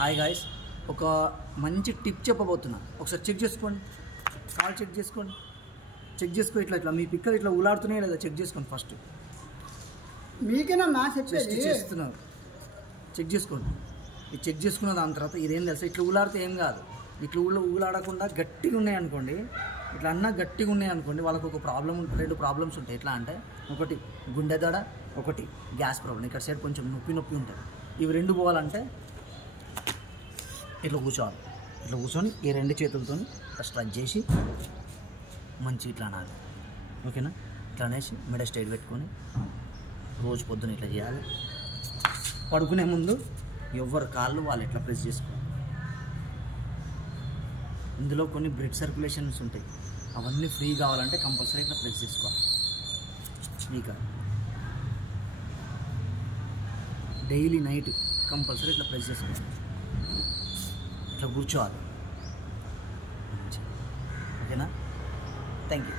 Hi guys, ఒక మంచి tip చెప్పబోతున్నా. ఒకసారి చెక్ చేసుకోండి, కాల్ చెక్ చేసుకోండి. చెక్ చేసుకో, ఇట్లా మీ పిక్కలు ఇట్లా ఊలాడుతున్నాయి లేదా చెక్ చేసుకోండి. ఫస్ట్ మీకేనా టెస్ట్ చేస్తున్నారు, చెక్ చేసుకోండి. ఇది చెక్ చేసుకున్న దాని తర్వాత ఇదేం తెలుసా, ఇట్లా ఊలాడితే ఏం కాదు. ఇట్లా ఊలాడకుండా గట్టిగా ఉన్నాయనుకోండి, ఇట్లా అన్నా గట్టిగా ఉన్నాయనుకోండి, వాళ్ళకు ఒక ప్రాబ్లం, 2 ప్రాబ్లమ్స్ ఉంటాయి. ఎట్లా అంటే, ఒకటి గుండె దడ, ఒకటి గ్యాస్ ప్రాబ్లం. ఇక్కడ సైడ్ కొంచెం నొప్పి ఉంటుంది. ఇవి 2 పోవాలంటే ఇట్లా కూర్చోవాలి. ఇట్లా కూర్చొని ఈ 2 చేతులతో స్ట్రెచ్ చేసి మంచి ఇట్లా అనాలి. ఓకేనా? ఇట్లా అనేసి మెడ స్ట్రైట్ పెట్టుకొని రోజు పొద్దున ఇట్లా చేయాలి. పడుకునే ముందు ఎవరి కాళ్ళు వాళ్ళు ఇట్లా ప్రెస్ చేసుకోవాలి. ఇందులో కొన్ని బ్లడ్ సర్క్యులేషన్స్ ఉంటాయి, అవన్నీ ఫ్రీ కావాలంటే కంపల్సరీ ఇట్లా ప్రెస్ చేసుకోవాలి. మీకు డైలీ నైట్ కంపల్సరీ ఇట్లా ప్రెస్ చేసుకోవాలి. ఇట్లా కూర్చోవాలి. ఓకేనా? Thank you.